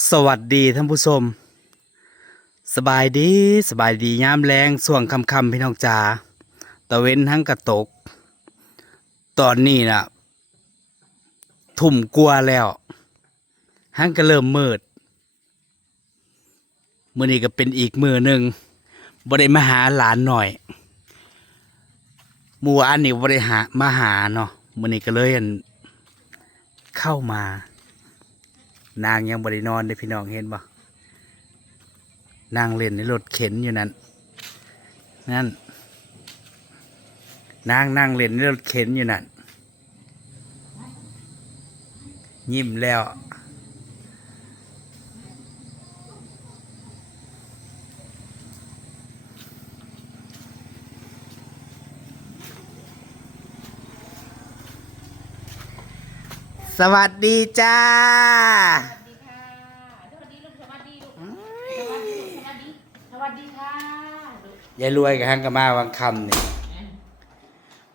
สวัสดีท่านผู้ชมสบายดียามแรงส่วงค่ำๆพี่น้องจ๋าตะเว้นทั้งกระตกตอนนี้น่ะทุ่มกลัวาแล้วทั้งก็เริ่มมืดมื้อนี้ก็เป็นอีกมื้อหนึ่งบ่ได้มาหาหลานหน่อยเมื่อวานนี้บ่ได้มาหาเนาะมื้อนี้ก็เลยเข้ามานางยังบ่ได้นอนเลยพี่น้องเห็นบ่นางเล่นในรถเข็นอยู่นั่นนั่งเล่นในรถเข็นอยู่นั่นยิ้มแล้วสวัสดีจ้าสวัสดีค่ะสวัสดีลูกสวัสดีลูกสวัสดีสวัสดีสวัสดีค่ะลูกยายรวยกับฮังกะมาวังคำนี่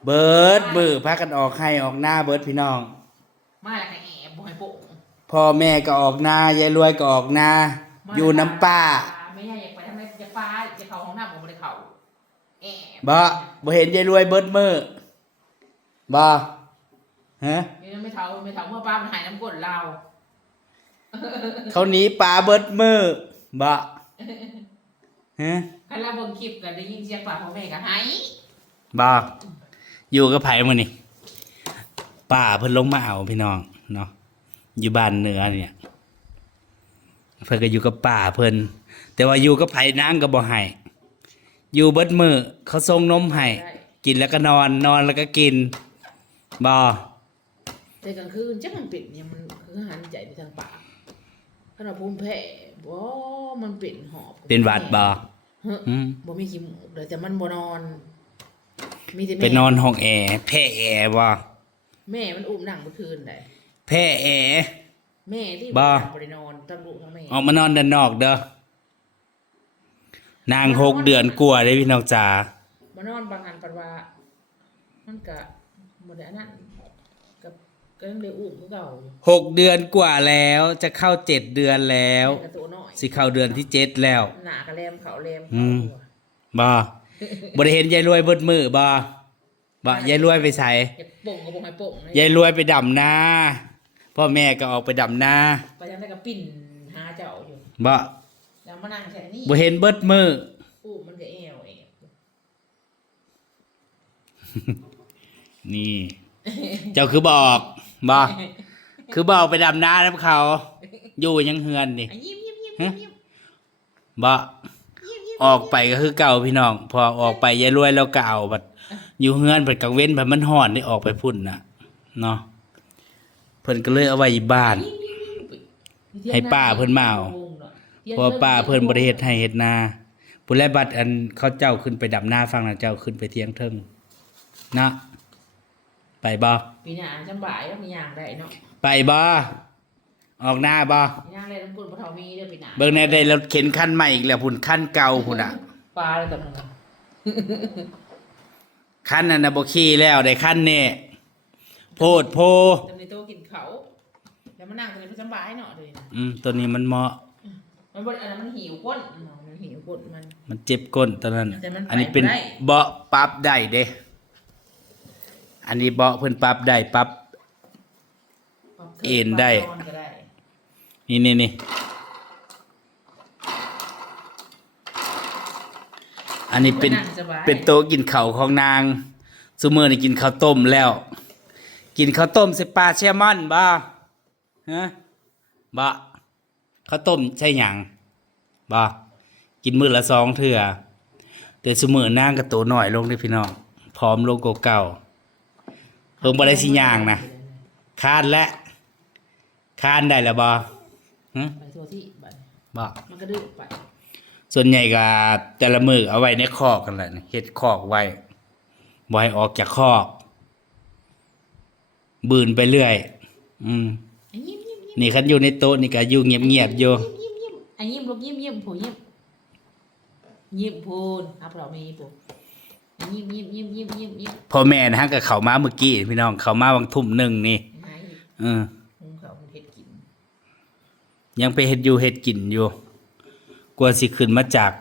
เบิร์ดมือพากันออกให้ออกหน้าเบิร์ดพี่น้องมาแล้วก็แอบบ่ให้โป่งพ่อแม่ก็ออกหน้ายายรวยก็ออกหน้าอยู่น้ำป้าไม่ใช่อยากไปทำไมจะป้าจะเข้าห้องน้ำผมไม่ได้เข้าแอบ บ่เห็นยายรวยเบิร์ดมือบ่ฮะนี่ไม่เท่าเมื่อป้ามันหายน้ำกรดเรา เขาหนีป่าเบิร์ดมือบ่ฮะ ใครเราเบิ่งคลิปกันได้ยินเสียงป้าพ่อแม่ก็หายบ่อยู่กับไผมื้อนี่ป้าเพิ่นลงมาเอาพี่น้องเนาะอยู่บ้านเหนือเนี่ยเพิ่นก็อยู่กับป้าเพิ่นแต่ว่าอยู่กับไผนางก็บ่ให้อยู่เบิดมื้อเขาส่งนมให้กินแล้วก็นอนแล้วก็กินบ่แต่กลางคืนจักมันเป็นเนี่ยมันคือหันใจไปทางปากขนาดภูมิแพ้บ่มันเป็นหอบเป็นหวัดบ่บ่มีขี้มูกเลยแต่มันบ่นอนมีแต่ไปนอนห้องแอร์แพ้แอร์บ่แม่มันอุ้มนั่งเมื่อคืนได้แพ้แอร์แม่ที่บ่ได้นอนทั้งลูกทั้งแม่ออกมานอนด้านนอกเด้อนาง6 เดือนกว่าเด้พี่น้องจ๋ามานอนบางอันปัดว่ามันก็บ่ได้อันนั้นกับก็ยังได้อุ้มคือเก่า6 เดือนกว่าแล้วจะเข้า7 เดือนแล้วสิเข้าเดือนที่7แล้วหน้าก็แลมเขาบ่ได้เห็นยายรวยเบิดมือบ่ยายรวยไปไสโป่งก็บ่ให้โป่งยายรวยไปดำนาพ่อแม่ก็ออกไปดำนาไปยังได้ก็ปิ้นหาเจ้าอยู่บ่แล้วมานั่งแค่นี้บ่เห็นเบิดมือมันก็แอวนี่เจ้าคือบอกบ่คือบอกไปดำนาแล้วเขาอยู่ยังเฮือนนี่บ่ออกไปก็คือเก่าพี่น้องพอออกไปยายรวยแล้วก็เอาบัดอยู่เฮือนเพิ่นกังเว้นเพิ่นมันร้อนได้ออกไปพุ่นน่ะเนาะเพิ่นก็เลยเอาไว้บ้านให้ป้าเพิ่นมาเอาเพราะป้าเพิ่นบ่ได้เฮ็ดให้เฮ็ดนาผู้แลบัดอันเขาเจ้าขึ้นไปดำนาฟังน่ะเจ้าขึ้นไปเที่ยงเทิงนะไปบ่ปีหน้าจำบ่ายแล้วมีย่างได้เนาะไปบ่ออกหน้าบ่ย่างได้น้ำกุนบ่เฒ่ามีเด้อปีหน้าเบิ่งแน่ได้รถเข็นคันใหม่อีกแล้วพุ่นคันเก่าพุ่นน่ะปลาเลยตำนึงคันนั้นน่ะบ่ขี่แล้วได้คันนี้โพดโพตำในโตกินเขาแล้วมานั่งตรงนี้เพิ่นสบายเนาะเลยตัวนี้มันเหมาะมันบ่อันนั้นมันหิวก้นมันหิวก้นมันเจ็บก้นตอนนั้นอันนี้เป็นเบาะปรับได้เด้อันนี้เบาะเพิ่นปรับได้ปรับเอ็นได้นี่อันนี้เป็นโต๊ะกินข้าวของนางซุมื้อนี่กินข้าวต้มแล้วกินข้าวต้มใส่ปลาแซลมอนบ่ฮะบ่ข้าวต้มใช่หยังบ่กินมื้อละ2 เทื่อแต่ซุมื้อนางก็โตน้อยลงเด้อพี่น้องผอมลงกว่าเก่าเพิ่งบ่ได้สิย่างนะคานได้แล้วบ่ไปทั่วที่บ่มันก็ดื้อไปส่วนใหญ่ก็แต่ละมื้อเอาไว้ในคอกกันแหละเฮ็ดคอกไว้บ่ให้ออกจากคอกบืนไปเรื่อยนี่คันอยู่ในโต๊ะนี่ก็อยู่เงียบๆอยู่ยิ้มลูกยิ้มผู้ยิ้มพูนอับเรามีปุ๊ยิ้มพ่อแม่นะฮะก็เข้ามาเมื่อกี้พี่น้องเข้ามาวังทุ่ม 1นี่เขาเฮ็ดกิน ยังไปเฮ็ดอยู่เฮ็ดกินอยู่กว่าสิขึ้นมาจาก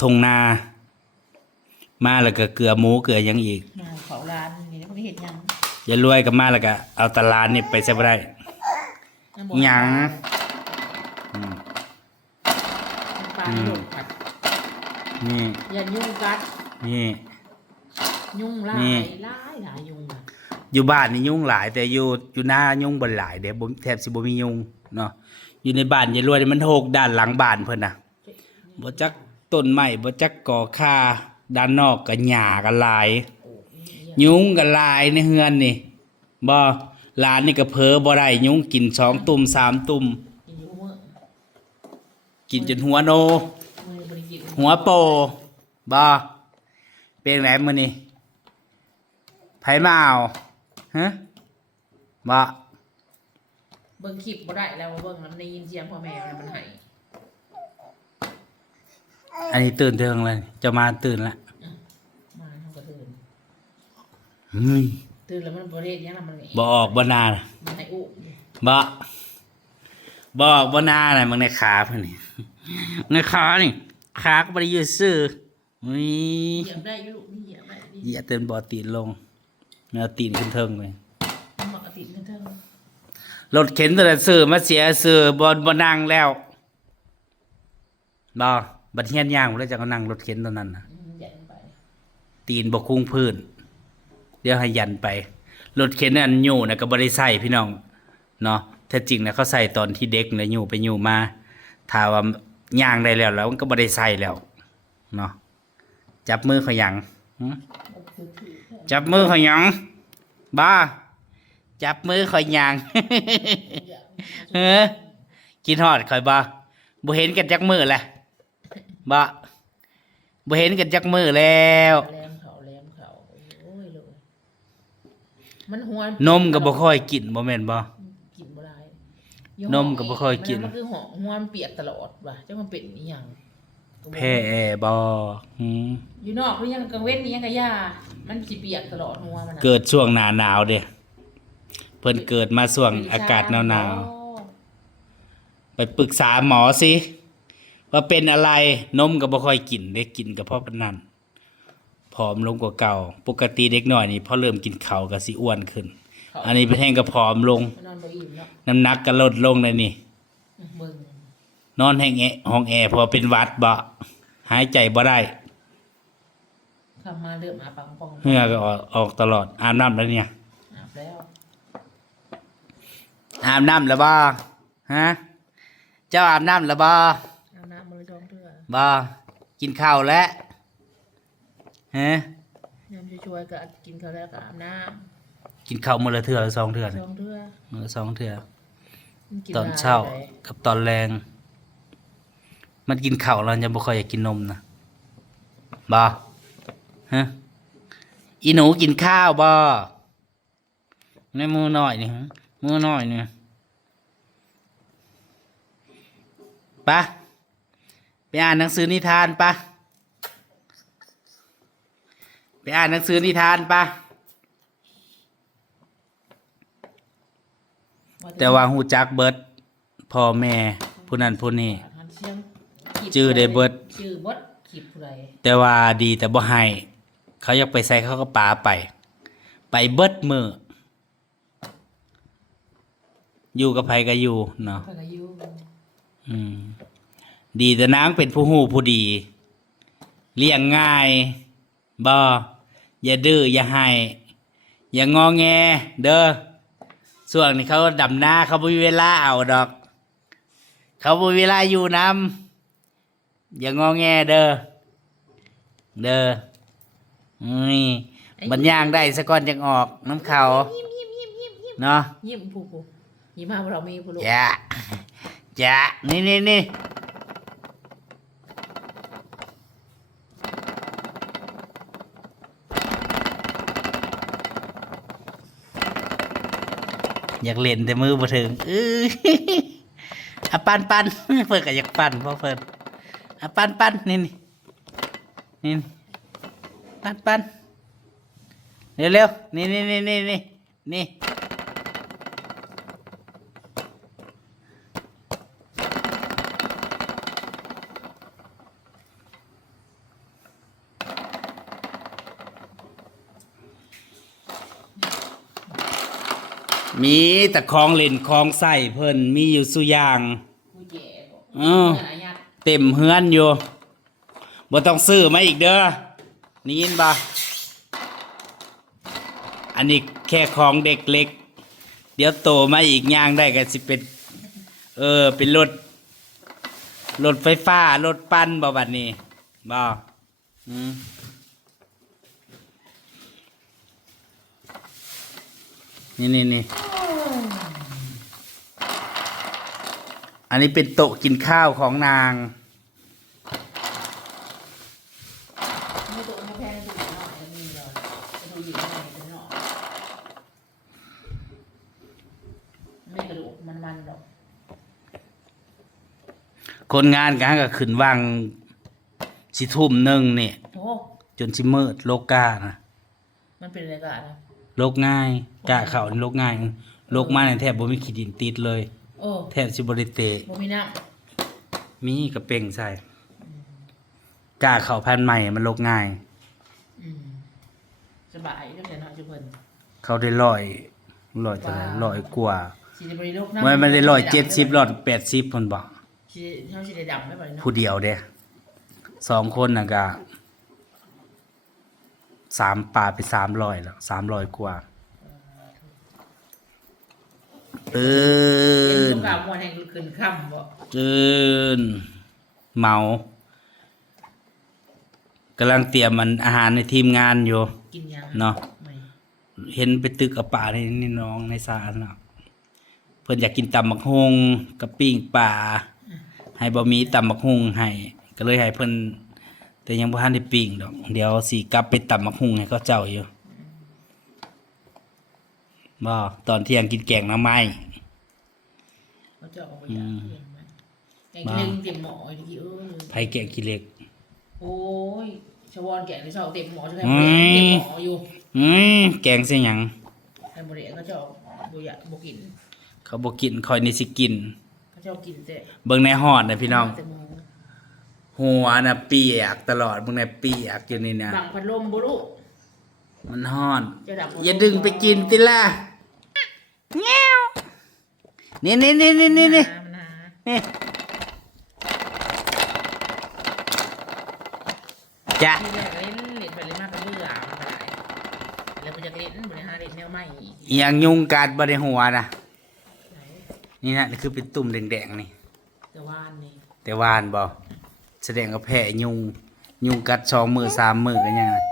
ทงนามาแล้วก็เกลือหมูเกลือหยังอีก มาเขาร้านนี่เขาไม่เห็นยัง อย่ารวยกับมาแล้วก็เอาตลาดนี่ไปใช้บ่ได้หยัง ปลาที่หลงผัด นี่ อย่ายุ่งกัด นี่ ยุ่งหลา นี่ ยหลายยุ่งอะ อยู่บ้านนี่ยุงหลายแต่อยู่หน้ายุงบ่หลายเด้บ่แทบสิบ่มียุงเนาะอยู่ในบ้านอย่ารวยนี่มันโหกด้านหลังบ้านเพิ่นน่ะบ่จักต้นไม้บ่จักก่อค่าด้านนอกก็หญ้าก็หลาย โอ้ย ยุงก็หลายในเฮือนนี่บ่หลานนี่ก็เผลอบ่ได้ยุงกิน2ตุ่ม3ตุ่ม กินอยู่มื้อ กินจนหัวโน มื้อบ่ได้กิน หัวโปบ่เป็นไงมื้อนี้ไผมาเอาฮะบ่ เบิ่งคลิปบ่ได้แล้วเบิ่งแล้วมันได้ยินเสียงพ่อแม่มันให้ อันนี้ตื่นเทิงเลยจะมาตื่นละ มาเฮาก็ตื่น เฮ้ย ตื่นแล้วมันบ่ได้ยังมัน บ่ออกบ่นาน่ะ มันให้อุ้ บ่ออกบ่นาน่ะมึงในขาเพิ่นนี่ในขานี่ขาก็บ่ได้อยู่ซื่ออุ้ย เหยียบได้อยู่ลูกนี่เหยียบได้ดิ เหยียดเตือนบ่อตีนลงแมวตีนขึ้นเทิงเลย มันเหมาะกับติดเทิง รถเข็นตัวนั้นซื้อมาเสียซื้อบ่นั่งแล้วบ่บัดเฮียนย่างบ่ได้จะก็นั่งรถเข็นตัวนั้นน่ะ ใหญ่ลงไป ตีนบ่คุ้งพื้นเดี๋ยวให้ยันไปรถเข็นนั่นอยู่น่ะก็บ่ได้ใส่พี่น้องเนาะแท้จริงน่ะเขาใส่ตอนที่เด็กน่ะอยู่ไปอยู่มาถ้าว่าย่างได้แล้วมันก็บ่ได้ใส่แล้วเนาะจับมือเขาหยังหึจับมือเขาหยังบ้าจับมือเขาหยัง เออกินฮอดข่อยบ่บ่เห็นกันจักมือแหละบ่บ่เห็นกันจักมือแล้ว แหลมเขาโอ้ยเลยมันหัวน มก็บ่ค่อยกินบ่แม่นบ่ กินบ่ได้ นมก็บ่ค่อยกิน มันคือหัวมันเปียกตลอดว่ะจังมันเป็นอีหยัง แพ้บ่หืม อยู่นอกหรือยังกลางเว้นนี่ยังก็ย่ามันสิเปียกตลอดหัวมันน่ะ เกิดช่วงหน้าหนาวเด้เพิ่นเกิดมาช่วงอากาศหนาวๆไปปรึกษาหมอสิว่าเป็นอะไรนมก็บ่ค่อยกินได้กินก็เพราะปานนั้นผอมลงกว่าเก่าปกติเด็กน้อยนี่พอเริ่มกินข้าวก็สิอ้วนขึ้น อันนี้เป็นแห้งก็ผอมลง นอนบ่อิ่มเนาะ น้ำหนักก็ลดลงเลยนี่ มึง นอนแห้งห้องแอร์เพอเป็นหวัดบ่หายใจบ่ได้ เข้ามาเริ่มอาปากปอง เหงื่อก็ออกตลอดอาบน้ำแล้วเนี่ย อาบแล้ว อาบน้ำแล้วบ่ฮะเจ้าอาบน้ำแล้วบ่ อาบน้ำมื้อละ2เทื่อ บ่กินข้าวแล้วฮะ ยามช่วยๆก็กินข้าวแล้วก็อาบน้ กินข้าวมื้อละเทื่อหรือ2เทื่อ ำ นี่ 2เทื่อ มื้อละ2เทื่อ มันกิ ตอนเช้า ได้ กับตอนแรงมันกินข้าวแล้วยังบ่ค่อยอยากกินนมนะบ่ฮะอีหนูกินข้าวบ่ในมือหน่อยนี่ฮะมือหน่อยนี่ไปไปอ่านหนังสือนิทานปะไปอ่านหนังสือนิทานปะแต่ว่าฮู้จักเบิดพ่อแม่ผู้นั้นผู้นี้ หันเสียงขี ชื่อได้เบิด ชื่อเบิดขีบผู้ใด แต่ว่าดีแต่บ่ให้ เขาอยากไปใส่เขาก็ปาไป ไปเบิดมืออยู่กับไผก็อยู่เนาะ เพิ่นก็อยู่ อืม ดีแต่นางเป็นผู้หู้ผู้ดี เลี้ยงง่ายบ่อย่าดื้ออย่าให้อย่างงอแง เด้อส่วนนี้เขาดำนาเขาบ่มีเวลาเอาดอก เขาบ่มีเวลาอยู่นำอย่างงอแงเด้อเด้อมันย่างได้ซะก่อนจังออกน้ำเขา ยิ้มเนาะ ยิ้มผู้ยิ้มมาเรามีผู้ลูก จ้ะจ้ะนี่อยากเล่นแต่มือบ่ถึงอ่ะปัน เพิ่นก็อยากปั่นเพราะเพิ่นอ่ะปันนี่ปันเร็วๆนี่ มีแต่ของเล่นของใส่เพิ่นมีอยู่สุอย่าง กูแย่บอก เออ เงินอายัด เต็มเฮือนอยู่บ่ต้องซื้อมาอีกเด้อนี่ยินบ่อันนี้แค่ของเด็กเล็ก เดี๋ยวโตมาอีกอย่างได้ก็สิเป็นเป็นรถไฟฟ้ารถปั่นบ่บัดนี้บ่อืมนี่อันนี้เป็นโต๊ะกินข้าวของนาง ไม่ตัวไม่แพงสุดหน่อยจะมีเลยจะดูอยู่ในเป็นหน่อยไม่กระดูกมันๆหรอก คนงานก็ขึ้นวางสิทุ่มหนึ่งนี่ โอ้ จนสิมืดโลกกานะ มันเป็นอะไรกันนะ โลกง่ายกะเขานี่โลกง่ายโลกมาเนี่ยแทบบ่มีขี้ดินติดเลย โอ้ แทบสิบ่ได้เตะ บ่มีน้ มีกระเป่งใส่กะเขาพันธุ์ใหม่มันโลกง่าย ำสบายก็แต่น้อยจุเพิ่น เขาได้ร้อยเท่าไหร่100กว่า สิได้บริโภค มันได้170 180เพิ่นบอก สิเฮาสิได้ดำได้บ่เนาะ ผู้เดียวเด้2คนน่ะก็3ป่าไป300แล้ว300กว่าตื่ เป็น น ลูกกามวนแห่งขึ้นค่ำบ่ ตื่นเมากำลังเตรียมมันอาหารในทีมงานอยู่ กินยัง เนาะ ไม่ เห็นไปตึกกับป่าในน้องในสารเนาะเพิ่นอยากกินตำบักฮุงกับปิ้งป่าให้บ่มีตำบักฮุงให้ก็เลยให้เพิ่นแต่ยังบ่ทันได้ปิ้งดอกเดี๋ยวสิกลับไปตำบักฮุงให้เขาเจ้าอยู่บ่ตอนเที่ยงกินแกงหน่อไม้ เขาจะออกไปอย่างเห็นไหมแกงเล็งเต็มหม้อไอ้ที่ไผแกงขี้เหล็ก โอ้ยชาวอนแกงในเช้าเต็มหม้อใช่ไหม อืม เต็มหม้ออยู่ แกงใส่หยัง ไอ้บ่ได้เขาจะออกบ่อยากบ่กิน เขาบ่กินคอยนี่สิกิน เขาจะเอากินแต่ เบิ่งในฮอดน่ะพี่น้อง แต่หมู หัวน่ะเปียกตลอดเบิ่งในเปียกอยู่นี่นะ บังพัดลมบ่รู้ มันฮ้อน จะดับ อย่าดึงไปกินติล่ะแง้วนี่นี่จ้ะ ที่แรกเล่นไปเล่นมากก็เบื่อมันก็ได้แล้วไปจะเล่นบ่ได้หาเล่นแนวใหม่อีก อหยังยุงกัดบ่ได้หัวน่ะนี่นะนี่คือเป็นตุ่มแดงๆนี่ แต่ว่านนี่ แต่วานบ่แสดงว่าแพ้ยุงกัด2มื้อ3มื้อกันยังน่ะ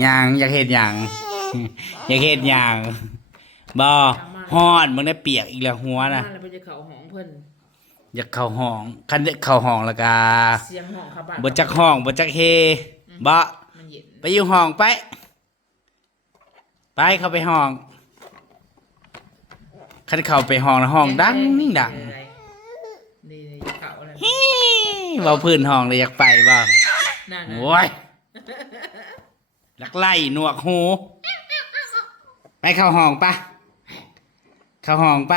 หยังอยากเฮ็ดหยัง อยากเฮ็ดหยังบ่ฮ้อนมึงได้เปียกอีกแล้วหัวน่ะ แล้วไปจะเข้าห้องเพิ่น อยากเข้าห้องคันได้เข้าห้องแล้วก็ เสียงห้องเขาบ้าน บ่จักห้องบ่จักเฮบ่ มันเย็น ไปอยู่ห้องไป ไปเข้าไปห้องคันเข้าไปห้องแล้วห้องดังดัง นี่เขาอะไร ฮิเว้าพื้นห้องเลยอยากไปบ่ นั่น โอ้ยลักไล่หนวกหู ไปเข้าห้องปะเข้าห้องไป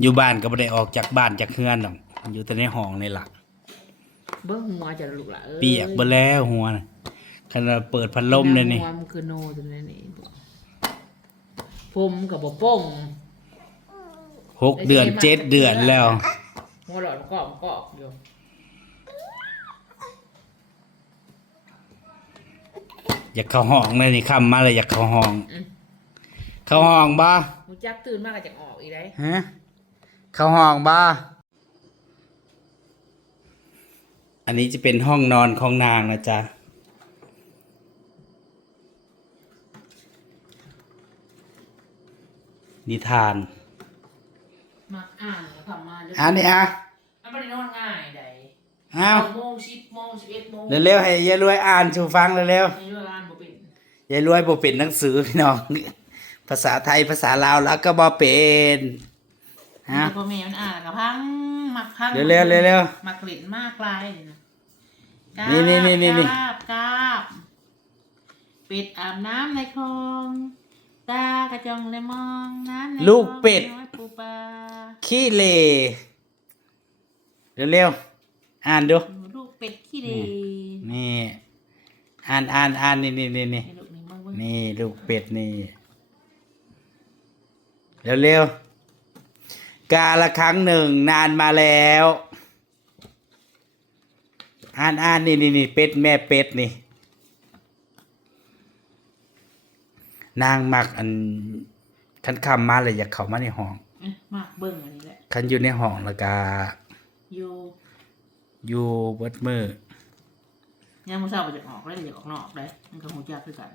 อยู่บ้านก็บ่ได้ออกจากบ้านจากเฮือนหรอกอยู่แต่ในห้องนี่ล่ะ เบิ้งหัวจะลุกละ เปียกเบ่แล้วหัวน่ะขนาดเปิดพัดลมเลยนี่ หัวมันคือโนตรงนั้นนี่ผมกับบ่ป้ง 6 เดือน7 เดือนแล้ว หัวหลอดกอกอยู่ อยากเข้าห้องเลยนี่ค่ำมาเลยอยากเข้าห้อง เข้าห้องบ่ มูจักตื่นมากก็จะออกอีได้ ฮะเข้าห้องบ่อันนี้จะเป็นห้องนอนของนางนะจ๊ะนิทาน มาอ่านทำมา อ่านดิอ่ะ มันไม่ได้นอนง่ายใด อ้าว โมง10 โมง 11 โมง เร็วๆให้ยายรวยอ่านสู่ฟังเร็ว ในเรื่องอ่านบ่เป็น ๆยายรวยบ่เป็นหนังสือพี่น้อง ภาษาไทยภาษาลาวแล้วก็บ่เป็นฮะ พ่อแม่มันอ่านกับพังมักพัง เร็วๆเร็ว มักเล่นมากลายนี่นะ นี่ กราบเป็ดอาบน้ำในคลอง ตากระจองเลยมองน้ำใน ลูกเป็ด น้อยปูปลา ขี้เหร่เร็วๆอ่านดู ลูกเป็ดขี้เหร่ นี่อ่านนี่ ให้ลูกนี่มึง นี่ลูกเป็ดนี่เร็วๆกาละครั้งหนึ่งนานมาแล้วอ่านนี่เป็ดแม่เป็ดนี่นางมักอันคันคำมาเลยอยากเข้ามาในห้อง มากเบิ่งอันนี้แหละ คันอยู่ในห้องแล้วก็ อยู่ อยู่เบิดมือ ยังมื้อเช้าบ่จะออกได้อยากออกนอกได้มันก็ฮู้จักคือกัน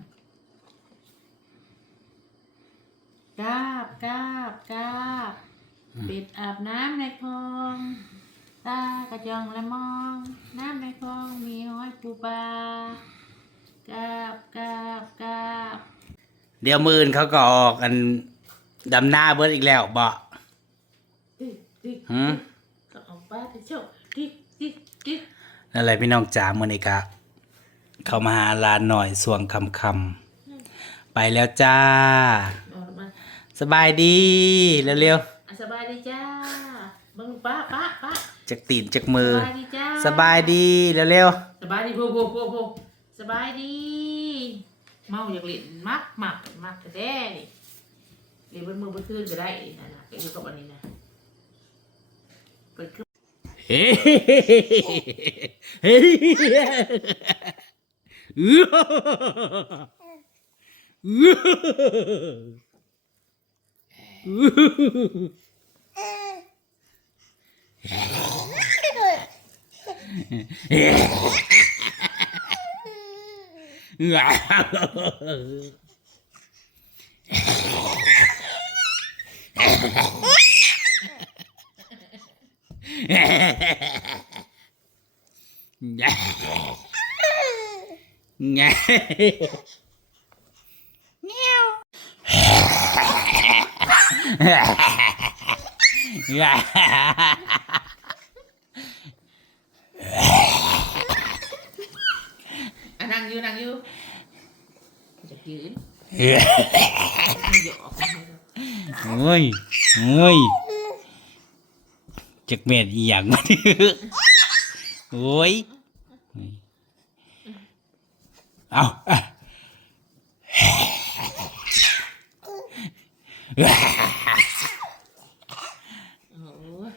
กาบเป็ดอาบน้ำในคลองตากระจองและมองน้ำในคลองมีหอยปูปลากาบ เดี๋ยวมืออื่นเขาก็ออกอันดำหน้าเบิดอีกแล้วบ่ ติ๊ก หืม ก็ออกป้าไปโชว์ติ๊ก นั่นแหละพี่น้องจ๋ามื้อนี้ก็เข้ามาหาหลานหน่อยสวงคำๆไปแล้วจ้า ออกมา สบายดีเร็ว สบายดีจ้าเบิ่งป้า ๆจักตีนจักมือ สบายดีจ้า สบายดีเร็ว สบายดีโพสบายดีเมาอยากเล่นมักแต่แด้นี่เล่นบนมือบนคืนก็ได้นั่นน่ะไปอยู่กับอันนี้นะเปิดคือ ๆเฮ้เนั่งอยู่จะยืนหยอก โอ้ยจักเม็ดอีหยังมาดิโอ้ยเอาอ่ะ โอ้ย